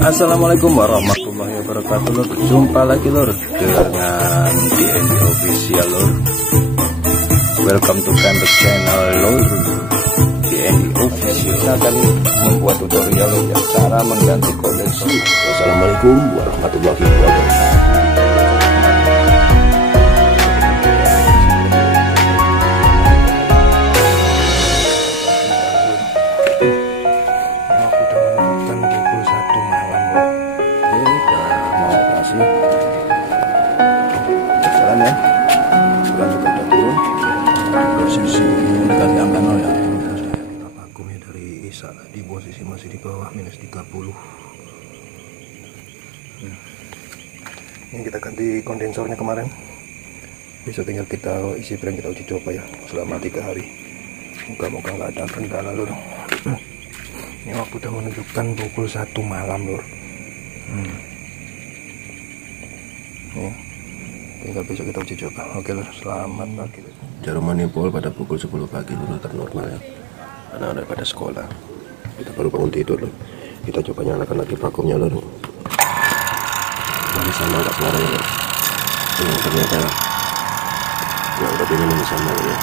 Assalamualaikum warahmatullahi wabarakatuh lor. Jumpa lagi lor dengan DNI Official lor. Welcome to the channel lor DNI Official. Kita akan membuat tutorial lor ya, cara mengganti kondensi. Assalamualaikum warahmatullahi wabarakatuh. Jalan ya, bulan juga udah turun, posisi mendekati angka 0 ya. Vakumnya dari ISA di posisi masih di bawah minus 30. Ini kita ganti kondensornya kemarin, bisa tinggal kita isi brand, kita uji coba ya selama 3 hari. Moga-moga nggak ada kendala lur. Ini waktu udah menunjukkan pukul 1 malam lur. Nih, tinggal besok kita uji coba. Oke lur, selamat pagi. Jarum manifold pada pukul 10 pagi lur, ternormal ya, karena ada pada sekolah. Kita baru bangun tidur lur. Kita coba nyalakan lagi vakumnya lur. Masih sama nggak suaranya lur? Ternyata yang udah ini masih sama ya.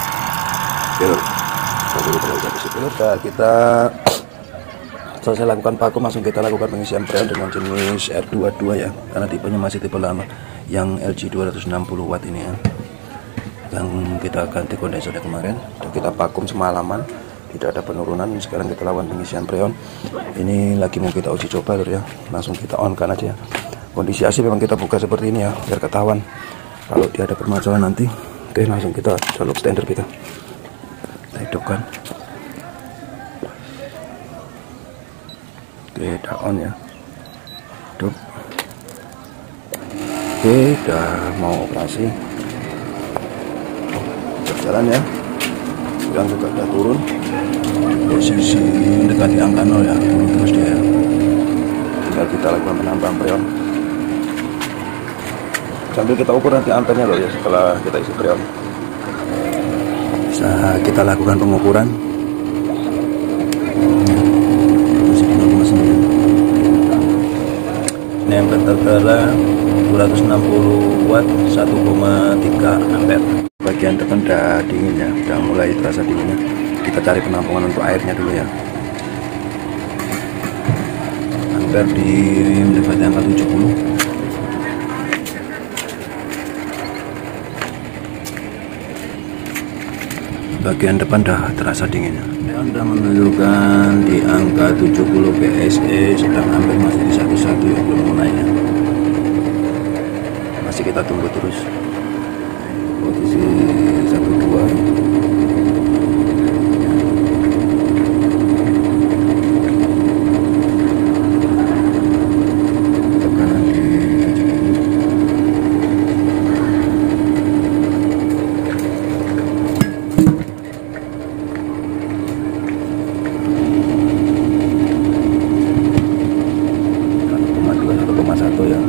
Oke lur, langsung kita lanjut ke situ lur. Kita selesai lakukan vakum, langsung kita lakukan pengisian freon dengan jenis R22 ya, karena tipenya masih tipe lama yang LG 260 watt ini ya, yang kita ganti kondensornya kemarin. Dan kita vakum semalaman, tidak ada penurunan. Sekarang kita lakukan pengisian freon. Ini lagi mau kita uji coba lur ya, langsung kita on kan aja. Kondisi AC memang kita buka seperti ini ya, biar ketahuan kalau dia ada permasalahan nanti. Oke, langsung kita colok standar kita hidupkan. Oke, udah on ya. Hidup. Oke, udah mau operasi. Berjalan ya. Bulan juga udah turun. Posisi mendekati angka 0 ya, turun terus dia ya. Tinggal kita lakukan penambahan freon. Sambil kita ukur nanti ampernya loh ya, setelah kita isi freon. Bisa kita lakukan pengukuran. Ampere tertera 260 watt 1,3 ampere. Bagian depan udah dingin ya, udah mulai terasa dinginnya. Kita cari penampungan untuk airnya dulu ya. Ampere di mendekati angka 70. Bagian depan udah terasa dinginnya. Anda menunjukkan di angka 70 PSE, sedang hampir masih di 1.1 ya, belum mau naiknya. Masih kita tunggu terus. Posisi 1.2. Ya.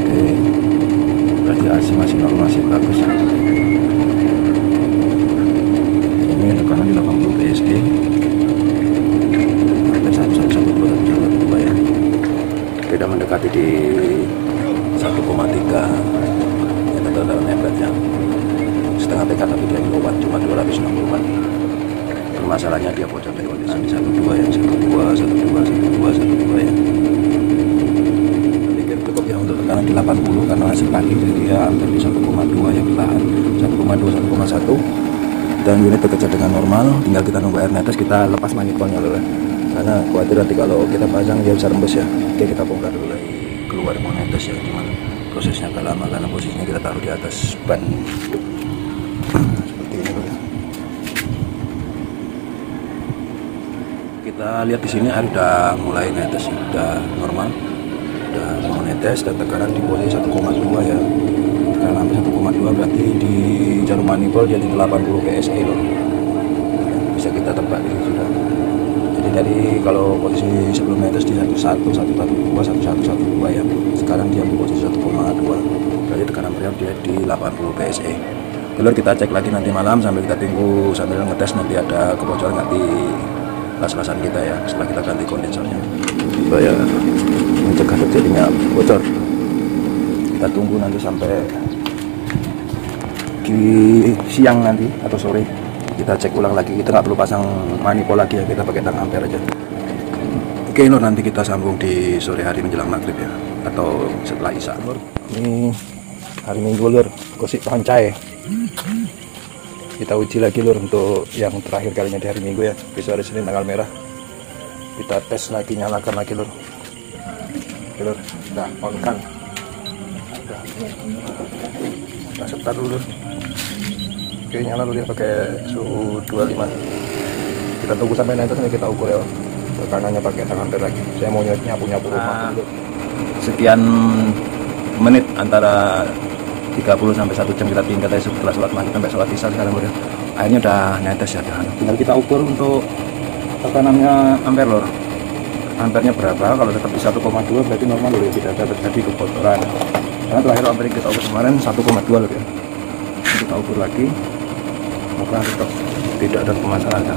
Oke, berarti AC masih normal, masih bagus ya. Ini tekanan di 80 PSI, hampir 1,112 ya. Tidak mendekati di 1,3 ya, tetap dalam hebatnya. Setengah TK tapi dia kilowatt, cuma 260 watt. Masalahnya dia bocor dari kondisi di 1.2 ya, 1.2 ya. Pikir cukup ya untuk tekanan di 80 karena hasil pagi, jadi ya hampir di 1,2 ya, belahan 1,2 1,1. Dan unit bekerja dengan normal, tinggal kita nunggu air netes, kita lepas manifolnya loh ya. Karena khawatir nanti kalau kita pasang dia bisa rembes ya. Oke, kita bongkar dulu keluar mau netes ya, cuman prosesnya agak lama karena posisinya kita taruh di atas ban. Kita lihat di sini air udah mulai netes, udah normal, udah mau netes, dan tekanan di posisi 1,2 ya. Tekanan hampir 1,2 berarti di jarum manifold dia di 80 PSI loh. Bisa kita tebak ini sudah. Jadi dari kalau posisi sebelum netes di 11, 112, 1112 ya. Sekarang dia di posisi 1,2. Berarti tekanan freon dia di 80 PSI. Lalu kita cek lagi nanti malam sambil kita tunggu, sambil ngetes nanti ada kebocoran nggak di las-lasan kita ya setelah kita ganti kondensornya supaya mencegah terjadinya bocor. Kita tunggu nanti sampai di siang nanti atau sore kita cek ulang lagi. Kita nggak perlu pasang manifold lagi ya, kita pakai tang ampere aja. Oke lor, nanti kita sambung di sore hari menjelang maghrib ya, atau setelah isya. Ini hari Minggu lor, gosip pancai. Kita uji lagi lor untuk yang terakhir kalinya di hari Minggu ya. Besok hari Senin tanggal merah. Kita tes lagi, nyalakan lagi lor. Oke lor, kita on kan. Kita setar dulu lor. Oke, nyala dulu ya pakai suhu 25. Kita tunggu sampai nanti kita ukur ya. Tekanannya pakai tang ampere lagi. Saya mau nyapu-nyapu rumah dulu. Sekian menit antara 30 sampai 1 jam kita tinggal tadi setelah sholat maghrib sampai sholat isya sekarang udah airnya udah netes ya. Tinggal kita ukur untuk tekanannya ampere lor. Ampernya berapa? Kalau tetap di 1,2 berarti normal lor, tidak ada terjadi kebocoran. Karena terakhir ampere kita ukur kemarin 1,2 lor ya. Kita ukur lagi, maka tetap tidak ada permasalahan ya.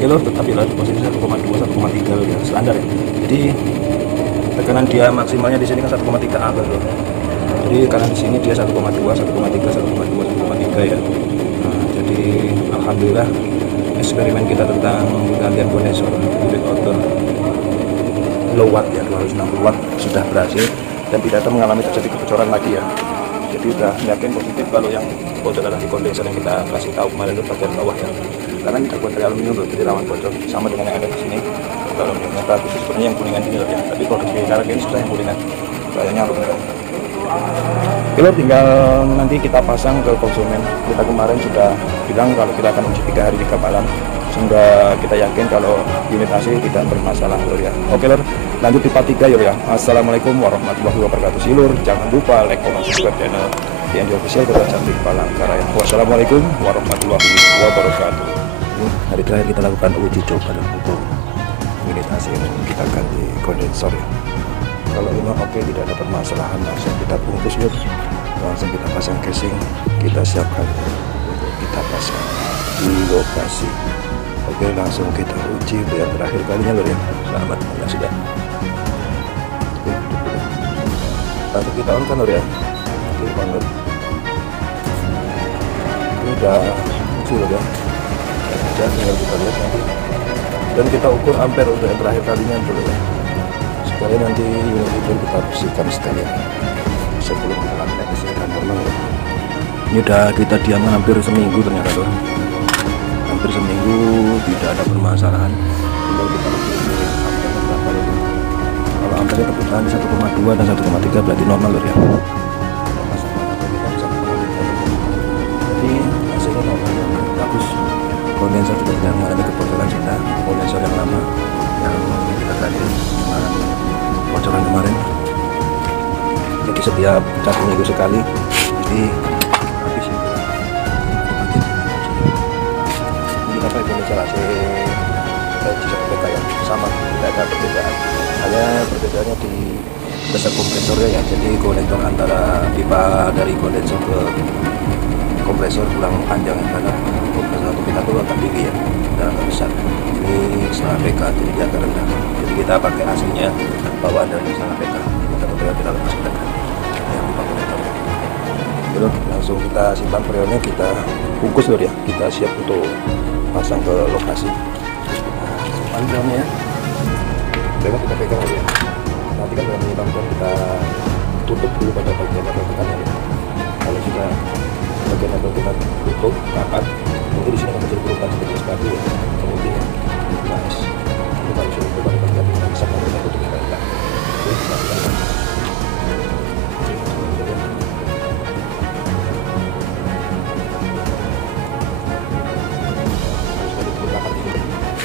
Oke lor, tetap di posisi 1,2, 1,3 lor ya, standar ya. Jadi tekanan dia maksimalnya di sini kan 1,3 ampere lor. Jadi karena di sini dia 1,2, 1,3, 1,2, 1,3 ya. Nah, jadi alhamdulillah eksperimen kita tentang penggantian kondensor unit outdoor low watt ya 260 watt sudah berhasil dan tidak ada mengalami terjadi kebocoran lagi ya. Jadi udah yakin positif kalau yang bocor adalah di kondensor yang kita kasih tahu kemarin itu bagian bawah ya. Karena kita buat dari aluminium loh, jadi rawan bocor sama dengan yang ada di sini. Kalau aluminiumnya bagus sebenarnya yang kuningan ini loh ya. Tapi kalau di cara ini susah yang kuningan, kayaknya aluminium. Oke, tinggal nanti kita pasang ke konsumen. Kita kemarin sudah bilang kalau kita akan uji 3 hari 3 malam sehingga kita yakin kalau unit AC tidak bermasalah lor ya. Oke lor, lanjut di part 3 ya. Assalamualaikum warahmatullahi wabarakatuh. Silur, jangan lupa like, comment, subscribe channel yang official Kota Cantik Palangkaraya. Wassalamualaikum warahmatullahi wabarakatuh. Hari terakhir kita lakukan uji coba untuk unit AC ini, kita ganti kondensor ya. Kalau memang oke, tidak ada permasalahan, langsung kita bungkus yuk, langsung kita pasang casing, kita siapkan untuk kita pasang di lokasi. Oke, langsung kita uji untuk yang terakhir kalinya lor ya. Selamat ya sudah. Oke, langsung kita on kan lor ya. Oke, on lor. Ini udah uji lor ya. Dan tinggal kita lihat nanti. Dan kita ukur ampere untuk yang terakhir kalinya dulu ya. Supaya nanti unit itu kita bersihkan sekalian sebelum kita lakukan bersihkan normal. Ini udah kita diamkan hampir seminggu ternyata tuh, hampir seminggu tidak ada permasalahan. Tinggal kita ampernya berapa loh. Kalau ampernya terbukaan di 1,2 dan 1,3 berarti normal loh ya. Jadi hasilnya normal, bagus. Kondensor juga tidak mengalami kebocoran sudah. Kondensor yang lama yang kita ganti bocoran kemarin. Jadi setiap 1 minggu sekali, jadi habis ya. Ini kita pakai kondensor AC GSPK ya, sama, tidak ada perbedaan. Hanya perbedaannya di dasar kompresornya ya. Jadi konektor antara pipa dari kondensor ke kompresor kurang panjang karena kompresor satu pipa itu agak tinggi ya, dan agak besar. Ini setengah PK, jadi dia agak rendah. Jadi kita pakai aslinya bawaan dari setengah PK. Kita lepas kita yang pipa konektor. Lalu langsung kita simpan freonnya, kita bungkus lor ya. Kita siap untuk pasang ke lokasi. Nah, simpan freonnya ya. Freonnya kita pegang lor ya. Nanti kan dengan menyimpan freon kita tutup dulu pada bagian tekannya ya. Kalau sudah bagian yang kita tutup rapat, nanti di sini akan menjadi perubahan seperti sepatu ya. Kemudian mas, itu kalau sudah itu pada bagian kita bisa kita tutup kita enggak. Oke, silahkan.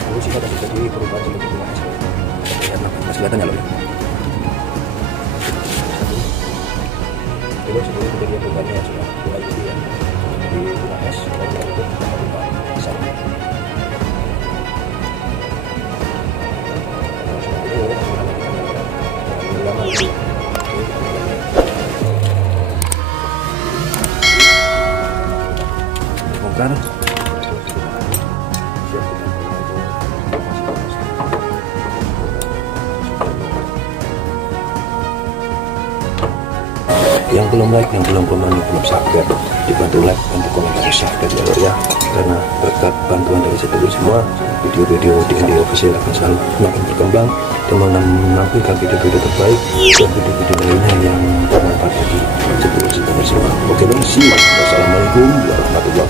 Lalu sih ada terjadi perubahan seperti itu mas. Masih kelihatan ya loh ya. Jadi sebelum kejadian perubahannya sudah mulai jadi ya. Di rumah es, kalau kita itu kita lupa besar. Bongkar. yang belum like, yang belum komen, yang belum subscribe, dibantu like, bantu komen, dan subscribe ya lor ya. Karena berkat bantuan dari sedulur semua, video-video DND Official akan selalu semakin berkembang dan menampilkan video-video terbaik dan video-video lainnya yang bermanfaat bagi sedulur semua. Oke, see you. Wassalamualaikum warahmatullahi